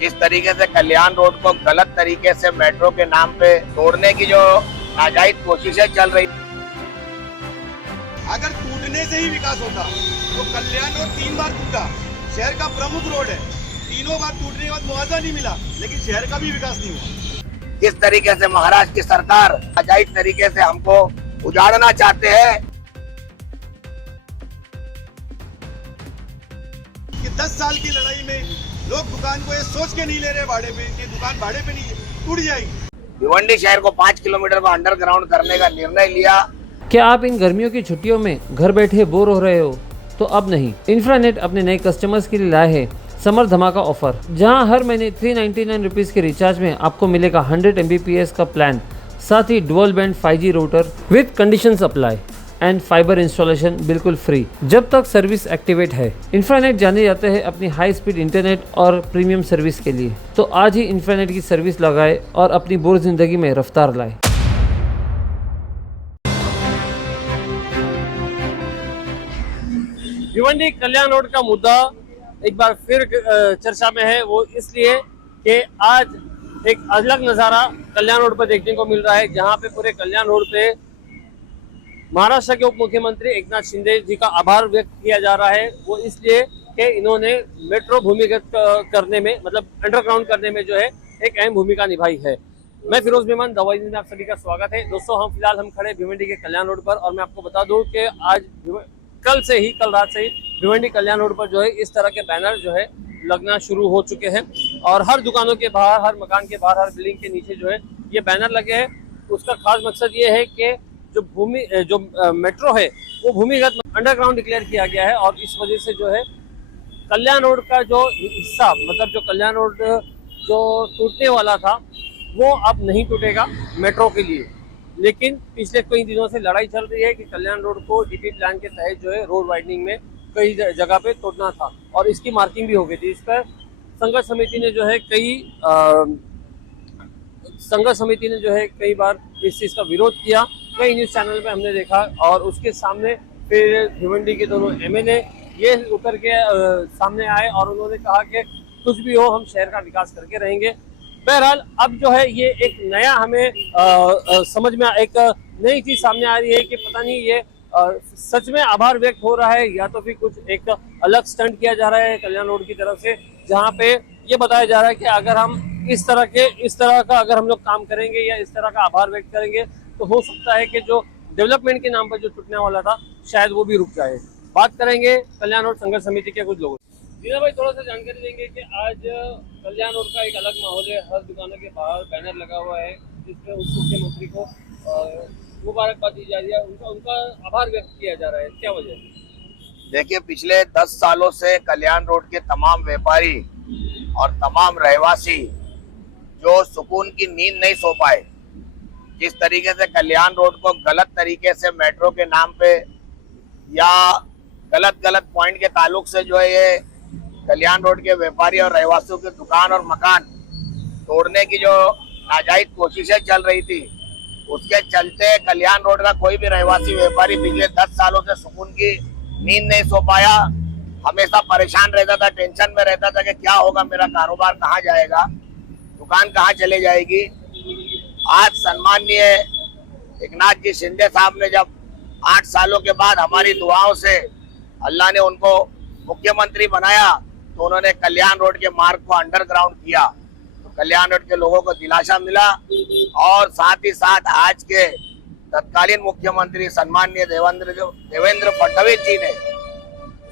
जिस तरीके से कल्याण रोड को गलत तरीके से मेट्रो के नाम पे तोड़ने की जो नाजायज कोशिशें चल रही, अगर टूटने से ही विकास होता तो कल्याण रोड 3 बार टूटा, शहर का प्रमुख रोड है, तीनों बार टूटने के बाद मुआवजा नहीं मिला, लेकिन शहर का भी विकास नहीं हुआ। जिस तरीके से महाराष्ट्र की सरकार नाजायज तरीके से हमको उजाड़ना चाहते हैं कि 10 साल की लड़ाई में लोग दुकान को ये सोच के नहीं ले रहे भाड़े पे कि दुकान भाड़े पे नहीं टूट जाएगी। भिवंडी शहर को 5 किलोमीटर का अंडरग्राउंड करने का निर्णय लिया। क्या आप इन गर्मियों की छुट्टियों में घर बैठे बोर हो रहे हो? तो अब नहीं, इंफ्रानेट अपने नए कस्टमर्स के लिए लाए है समर धमाका ऑफर, जहां हर महीने 399 रुपीज़ के रिचार्ज में आपको मिलेगा 100 Mbps का प्लान, साथ ही dual band 5G router with conditions apply and fiber installation बिल्कुल फ्री जब तक सर्विस एक्टिवेट है। इंफ्रानेट जाने जाते हैं अपनी हाई स्पीड इंटरनेट और प्रीमियम सर्विस के लिए, तो आज ही इंफ्रानेट की सर्विस लगाए और अपनी बोर जिंदगी में रफ्तार लाए। भिवंडी कल्याण रोड का मुद्दा एक बार फिर चर्चा में है, वो इसलिए कि आज एक अलग नज़ारा कल्याण रोड पर देखने को मिल रहा है, जहां पे पूरे कल्याण रोड पे महाराष्ट्र के उप मुख्यमंत्री एकनाथ शिंदे जी का आभार व्यक्त किया जा रहा है। वो इसलिए कि इन्होंने मेट्रो भूमिगत करने में, मतलब अंडरग्राउंड करने में जो है एक अहम भूमिका निभाई है। मैं फिरोज मेमन, दवाई में आप सभी का स्वागत है। दोस्तों, हम खड़े भिवंडी के कल्याण रोड पर, और मैं आपको बता दूं कि आज कल रात से ही भिवंडी कल्याण रोड पर जो है इस तरह के बैनर जो है लगना शुरू हो चुके हैं, और हर दुकानों के बाहर, हर मकान के बाहर, हर बिल्डिंग के नीचे जो है ये बैनर लगे हैं। उसका खास मकसद ये है कि जो मेट्रो है वो भूमिगत अंडरग्राउंड डिक्लेयर किया गया है, और इस वजह से जो है कल्याण रोड का जो हिस्सा, मतलब जो कल्याण रोड जो टूटने वाला था वो अब नहीं टूटेगा मेट्रो के लिए। लेकिन पिछले कई दिनों से लड़ाई चल रही है कि कल्याण रोड को डीपी प्लान के तहत जो है रोड वाइडनिंग में कई जगह पे तोड़ना था, और इसकी मार्किंग भी हो गई थी। इस पर संघर्ष समिति ने जो है कई बार इस चीज़ का विरोध किया। कई न्यूज़ चैनल पे हमने देखा, और उसके सामने फिर भिवंडी के दोनों एमएलए ये उतर के सामने आए और उन्होंने कहा कि कुछ भी हो, हम शहर का विकास करके रहेंगे। बहरहाल अब जो है ये एक नया हमें समझ में एक नई चीज सामने आ रही है कि पता नहीं ये सच में आभार व्यक्त हो रहा है या तो फिर कुछ एक अलग स्टंट किया जा रहा है कल्याण रोड की तरफ से, जहाँ पे ये बताया जा रहा है कि अगर हम इस तरह का अगर हम लोग काम करेंगे या इस तरह का आभार व्यक्त करेंगे तो हो सकता है कि जो डेवलपमेंट के नाम पर जो टूटने वाला था शायद वो भी रुक जाए। बात करेंगे कल्याण रोड संघर्ष समिति के कुछ लोगों से। दीना भाई, थोड़ा सा जानकारी देंगे कि आज कल्याण रोड का एक अलग माहौल है, हर दुकानों के बाहर बैनर लगा हुआ है जिसमें उप मुख्यमंत्री को मुबारकबाद दी जा रही है, उनका आभार व्यक्त किया जा रहा है। क्या वजह है? देखिए, पिछले 10 सालों से कल्याण रोड के तमाम व्यापारी और तमाम रहवासी जो सुकून की नींद नहीं सो पाए, जिस तरीके से कल्याण रोड को गलत तरीके से मेट्रो के नाम पे या गलत पॉइंट के ताल्लुक से जो है ये कल्याण रोड के व्यापारी और रहवासियों के दुकान और मकान तोड़ने की जो नाजायज कोशिशें चल रही थी, उसके चलते कल्याण रोड का कोई भी रहवासी व्यापारी पिछले 10 सालों से सुकून की नींद नहीं सो पाया। हमेशा परेशान रहता था, टेंशन में रहता था कि क्या होगा, मेरा कारोबार कहाँ जाएगा, दुकान कहाँ चले जाएगी। आज सम्माननीय एकनाथ जी शिंदे साहब ने जब 8 सालों के बाद हमारी दुआओं से अल्लाह ने उनको मुख्यमंत्री बनाया, तो उन्होंने कल्याण रोड के मार्ग को अंडरग्राउंड किया, तो कल्याण रोड के लोगों को दिलासा मिला। और साथ ही साथ आज के तत्कालीन मुख्यमंत्री सम्माननीय देवेंद्र फडणवीस जी ने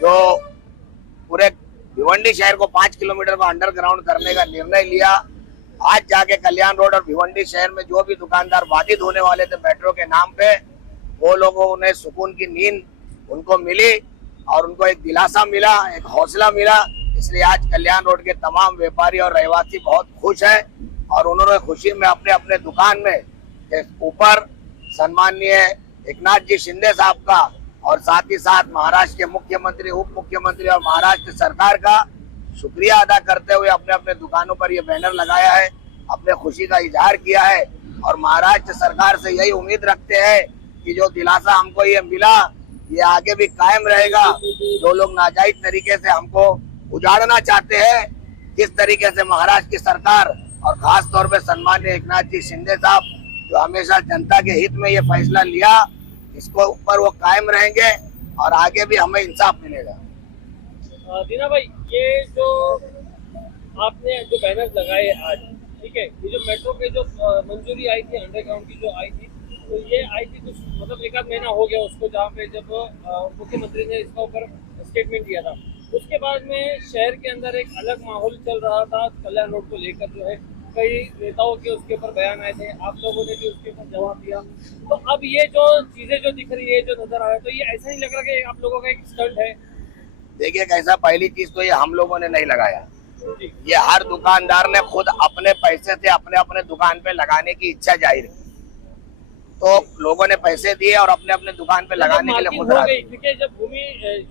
जो पूरे भिवंडी शहर को 5 किलोमीटर का अंडरग्राउंड करने का निर्णय लिया, आज जाके कल्याण रोड और भिवंडी शहर में जो भी दुकानदार बाधित होने वाले थे मेट्रो के नाम पे, वो लोगों ने सुकून की नींद उनको मिली और उनको एक दिलासा मिला, एक हौसला मिला। इसलिए आज कल्याण रोड के तमाम व्यापारी और रहवासी बहुत खुश हैं, और उन्होंने खुशी में अपने अपने दुकान में ऊपर सम्माननीय एकनाथ जी शिंदे साहब का और साथ ही साथ महाराष्ट्र के मुख्यमंत्री, उप मुख्यमंत्री और महाराष्ट्र सरकार का शुक्रिया अदा करते हुए अपने अपने दुकानों पर ये बैनर लगाया है, अपने खुशी का इजहार किया है। और महाराष्ट्र सरकार से यही उम्मीद रखते हैं कि जो दिलासा हमको ये मिला ये आगे भी कायम रहेगा। जो लोग नाजायज तरीके से हमको उजाड़ना चाहते हैं, किस तरीके से महाराष्ट्र की सरकार और खास तौर पे सम्माननीय एकनाथ जी शिंदे साहब जो हमेशा जनता के हित में ये फैसला लिया, इसको ऊपर वो कायम रहेंगे और आगे भी हमें इंसाफ मिलेगा। दीना भाई, ये जो आपने जो बैनर लगाए आज, ठीक है, ये जो मेट्रो के जो मंजूरी आई थी अंडरग्राउंड की जो आई थी, तो ये आई थी कुछ मतलब 1 आध महीना हो गया उसको, जहाँ पे जब मुख्यमंत्री ने इसका ऊपर स्टेटमेंट दिया था। उसके बाद में शहर के अंदर एक अलग माहौल चल रहा था कल्याण रोड को लेकर, जो है कई नेताओं के उसके ऊपर बयान आए थे, आप लोगों ने भी उसके ऊपर जवाब दिया। तो अब ये जो चीजें जो दिख रही है, जो नजर आ रहा है, तो ये ऐसा नहीं लग रहा कि आप लोगों का एक स्टंट है? देखिए कैसा, पहली चीज तो ये हम लोगों ने नहीं लगाया, ये हर दुकानदार ने खुद अपने पैसे से अपने अपने दुकान पे लगाने की इच्छा जाहिर की। तो लोगों ने पैसे दिए और अपने अपने दुकान पे लगाने के लिए खुद हो गई, क्योंकि जब भूमि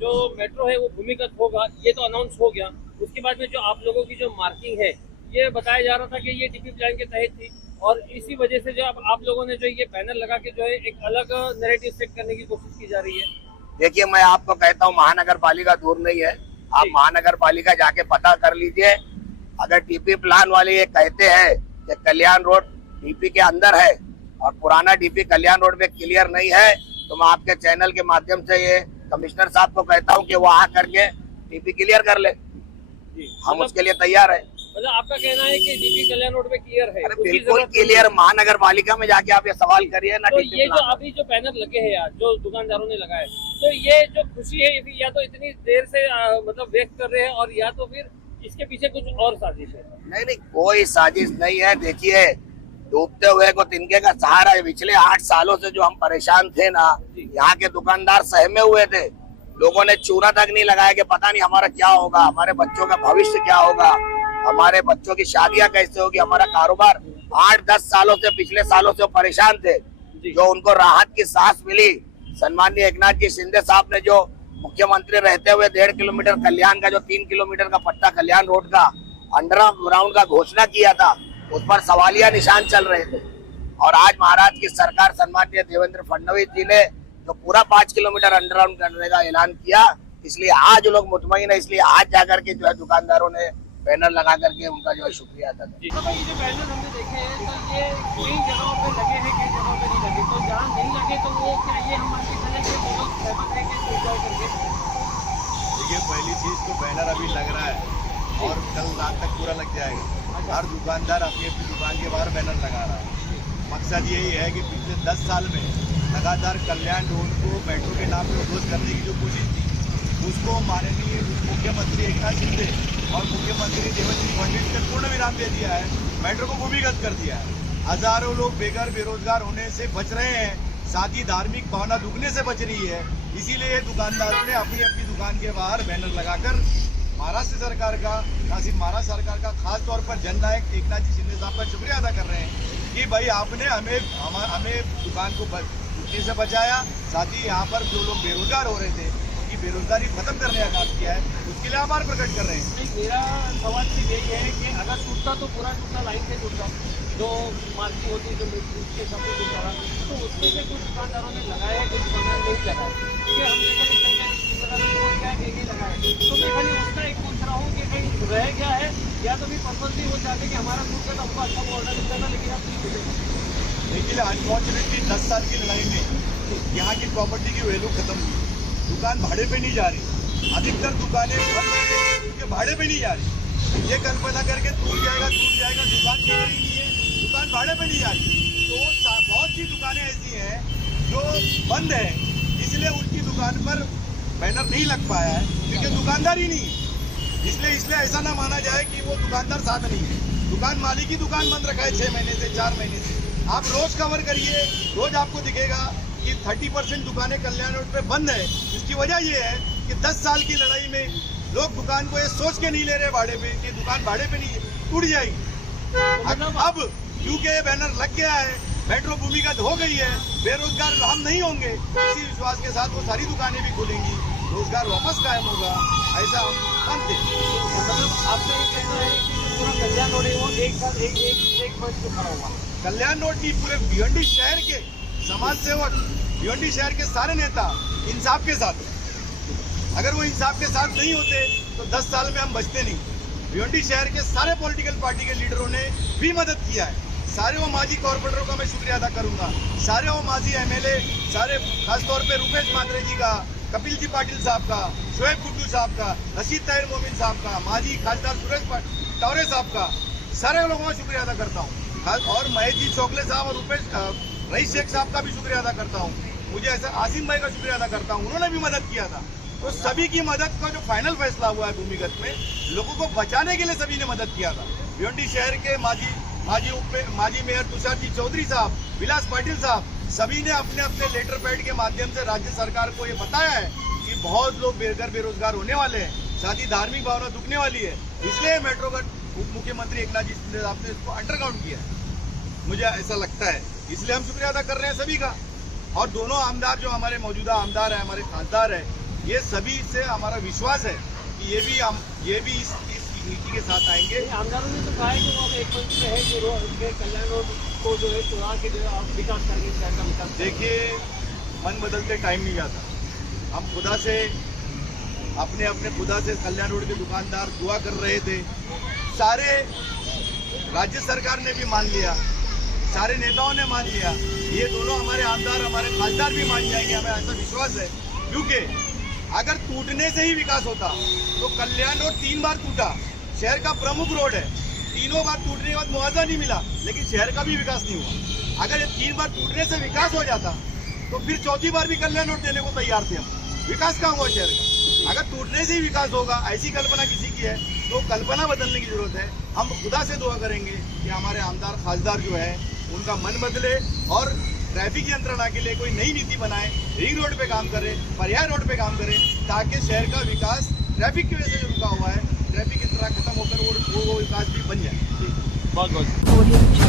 जो मेट्रो है वो भूमिगत होगा, ये तो अनाउंस हो गया। उसके बाद में जो आप लोगों की जो मार्किंग है, ये बताया जा रहा था कि ये डीपी प्लान के तहत थी, और इसी वजह से जो आप लोगों ने जो ये बैनर लगा के जो है एक अलग नैरेटिव सेट करने की कोशिश की जा रही है। देखिए मैं आपको कहता हूँ, महानगर पालिका दूर नहीं है, आप महानगर पालिका जाके पता कर लीजिए। अगर डीपी प्लान वाले ये कहते हैं कि कल्याण रोड डीपी के अंदर है और पुराना डीपी कल्याण रोड में क्लियर नहीं है, तो मैं आपके चैनल के माध्यम से ये कमिश्नर साहब को कहता हूँ कि वो आ करके डीपी क्लियर कर ले, हम उसके लिए तैयार है। मतलब आपका कहना है कि डीपी कल्याण रोड में क्लियर है? बिल्कुल क्लियर, महानगर पालिका में जाके आप ये सवाल करिए ना। तो ये जो अभी जो बैनर लगे हैं यार, जो दुकानदारों ने लगाए, तो ये जो खुशी है या तो इतनी देर से मतलब व्यक्त कर रहे हैं, और या तो फिर इसके पीछे कुछ और साजिश है? नहीं, कोई साजिश नहीं है। देखिए, डूबते हुए को तिनके का सहारा है। पिछले 8 सालों से जो हम परेशान थे ना, यहाँ के दुकानदार सहमे हुए थे। लोगों ने चूरा तक नहीं लगाया कि पता नहीं हमारा क्या होगा, हमारे बच्चों का भविष्य क्या होगा, हमारे बच्चों की शादियां कैसे होगी, हमारा कारोबार। 8-10 सालों से, पिछले सालों से परेशान थे। जो उनको राहत की सांस मिली, सम्माननीय एकनाथ जी शिंदे साहब ने जो मुख्यमंत्री रहते हुए 1.5 किलोमीटर कल्याण का, जो 3 किलोमीटर का पट्टा कल्याण रोड का अंडरग्राउंड का घोषणा किया था, उस पर सवालिया निशान चल रहे थे। और आज महाराष्ट्र की सरकार सम्माननीय देवेंद्र फडणवीस जी ने जो पूरा 5 किलोमीटर अंडरग्राउंड करने का ऐलान किया, इसलिए आज लोग मुतमईन है। इसलिए आज जाकर के जो है दुकानदारों ने बैनर लगा करके उनका जो है शुक्रिया अदा किया। तो ये जो बैनर हमने देखे हैं, तो ये कई जगहों पे लगे हैं, कई जगहों पे नहीं लगे। तो जहाँ नहीं लगे तो वो क्या ये हम मान के चले कि वो लोग सहमत है कि एंजॉय करके? देखिए, पहली चीज तो बैनर अभी लग रहा है और कल रात तक पूरा लग जाएगा। हर दुकानदार अपनी अपनी दुकान के बाहर बैनर लगा रहा है। मकसद यही है कि पिछले 10 साल में लगातार कल्याण रोड को मेट्रो के नाम पर उपयोग करने की जो कोशिश थी, उसको माननीय मुख्यमंत्री एकनाथ शिंदे और मुख्यमंत्री देवेंद्र फडणवीस ने पूर्ण विराम दे दिया है। मेट्रो को भूमिगत कर दिया है। हजारों लोग बेघर बेरोजगार होने से बच रहे हैं, साथ ही धार्मिक भावना दुगने से बच रही है। इसीलिए दुकानदारों ने अपनी अपनी दुकान के बाहर बैनर लगाकर महाराष्ट्र सरकार का, ना सिर्फ महाराष्ट्र सरकार का, खास तौर पर जननायक एकनाथ जी शिंदे साहब का शुक्रिया अदा कर रहे हैं कि भाई आपने हमें दुकान को टूटने से बचाया। साथ ही यहाँ पर जो लोग बेरोजगार हो रहे थे, उनकी बेरोजगारी खत्म करने का काम किया है, उसके लिए आभार प्रकट कर रहे हैं। मेरा सवाल तो यही है कि अगर टूटता तो पूरा टूटता, लाइन से टूटता, जो मार्किंग होती है, जो उसके सब कुछ टूटा, तो उसमें से कुछ दुकानदारों ने लगाया है, कुछ दुकानदार नहीं लगाया। क्योंकि हम तो मैं खाली उसका एक पूछ रहा हूँ कि कहीं रह गया है, या तो भी पर्पजली वो चाहते कि हमारा टूट का हमको अच्छा ऑर्डर मिल जाता, लेकिन आप नहीं देते। देखिए, अनफॉर्चुनेटली 10 साल की लड़ाई में यहाँ की प्रॉपर्टी की वैल्यू खत्म हुई। दुकान भाड़े पे नहीं जा रही, अधिकतर दुकानें बंद है क्योंकि भाड़े पे नहीं जा रही। ये कल्पना करके टूट जाएगा दुकान की नहीं है, दुकान भाड़े पे नहीं जा रही। तो बहुत सी दुकानें ऐसी हैं जो बंद है, इसलिए उनकी दुकान पर बैनर नहीं लग पाया है क्योंकि दुकानदार ही नहीं है। इसलिए ऐसा ना माना जाए कि वो दुकानदार साथ नहीं है। दुकान मालिक ही दुकान बंद रखा है 6 महीने से, 4 महीने से। आप रोज कवर करिए, रोज आपको दिखेगा कि 30% दुकानें कल्याण रोड पे बंद है। इसकी वजह ये है कि 10 साल की लड़ाई में लोग दुकान को ये सोच के नहीं ले रहे भाड़े पे कि दुकान भाड़े पे नहीं है, टूट जाएगी। अब क्योंकि ये बैनर लग गया है, मेट्रो भूमिगत हो गई है, बेरोजगार हम नहीं होंगे, इसी विश्वास के साथ वो सारी दुकानें भी खुलेंगी, रोजगार वापस कायम होगा, ऐसा हम मानते हैं। मतलब आपका ये कहना है कि पूरा कल्याण रोड है वो एक साथ एक मंच पे खड़ा हुआ। कल्याण रोड की पूरे भिवंडी शहर के समाज सेवक, भिवंडी शहर के सारे नेता इंसाफ के साथ, अगर वो इंसाफ के साथ नहीं होते तो 10 साल में हम बचते नहीं। भिवंडी शहर के सारे पॉलिटिकल पार्टी के लीडरों ने भी मदद किया है। सारे वो माजी कॉर्पोरेटरों का मैं शुक्रिया अदा करूंगा, सारे वो माजी एमएलए, सारे खासतौर पे रुपेश मांद्रे जी का, कपिल जी पाटिल साहब का, शोएब गुड्डू साहब का, रशीद ताहिर मोमिन साहब का, माजी खासदार सुरेश टौरे साहब का, सारे लोगों का शुक्रिया अदा करता हूँ। और महेश जी चौकले साहब और रुपेश रईस शेख साहब का भी शुक्रिया अदा करता हूँ। मुझे ऐसा आसिम भाई का शुक्रिया अदा करता हूँ, उन्होंने भी मदद किया था। तो सभी की मदद का जो फाइनल फैसला हुआ है भूमिगत में, लोगों को बचाने के लिए सभी ने मदद किया था। भिवंडी शहर के माजी मेयर तुषार जी चौधरी साहब, विलास पाटिल साहब, सभी ने अपने अपने लेटर पैड के माध्यम से राज्य सरकार को ये बताया है कि बहुत लोग बेरोजगार होने वाले हैं, साथ ही धार्मिक भावना दुखने वाली है, इसलिए मेट्रो का उप मुख्यमंत्री एकनाथ जी शिंदे साहब ने इसको अंडरग्राउंड किया है। मुझे ऐसा लगता है, इसलिए हम शुक्रिया अदा कर रहे हैं सभी का। और दोनों आमदार जो हमारे मौजूदा आमदार है, हमारे खासदार है, ये सभी से हमारा विश्वास है कि ये भी इस नीति के साथ आएंगे। आमदारों ने तो कहा है कि वो एक मंत्री है जो कल्याण रोड को जो है चुरा के विकास करेंगे, शहर का विकास। देखिए, मन बदलते टाइम नहीं आता। हम खुदा से अपने खुदा से कल्याण रोड के दुकानदार दुआ कर रहे थे, सारे राज्य सरकार ने भी मान लिया, सारे नेताओं ने मान लिया, ये दोनों हमारे आमदार हमारे खासदार भी मान जाएंगे, हमें ऐसा विश्वास है। क्योंकि अगर टूटने से ही विकास होता तो कल्याण रोड 3 बार टूटा, शहर का प्रमुख रोड है, तीनों बार टूटने के बाद मुआवजा नहीं मिला, लेकिन शहर का भी विकास नहीं हुआ। अगर ये 3 बार टूटने से विकास हो जाता तो फिर चौथी बार भी कल्याण रोड देने को तैयार थे हम। विकास कहाँ हुआ शहर का? अगर टूटने से ही विकास होगा, ऐसी कल्पना किसी की है तो कल्पना बदलने की जरूरत है। हम खुदा से दुआ करेंगे कि हमारे आमदार खासदार जो है उनका मन बदले और ट्रैफिक यंत्रणा के लिए कोई नई नीति बनाए, रिंग रोड पे काम करे, पर्याय रोड पे काम करे, ताकि शहर का विकास ट्रैफिक की वजह से जो रुका हुआ है, ट्रैफिक यंत्रणा खत्म होकर वो विकास भी बन जाए। बहुत बहुत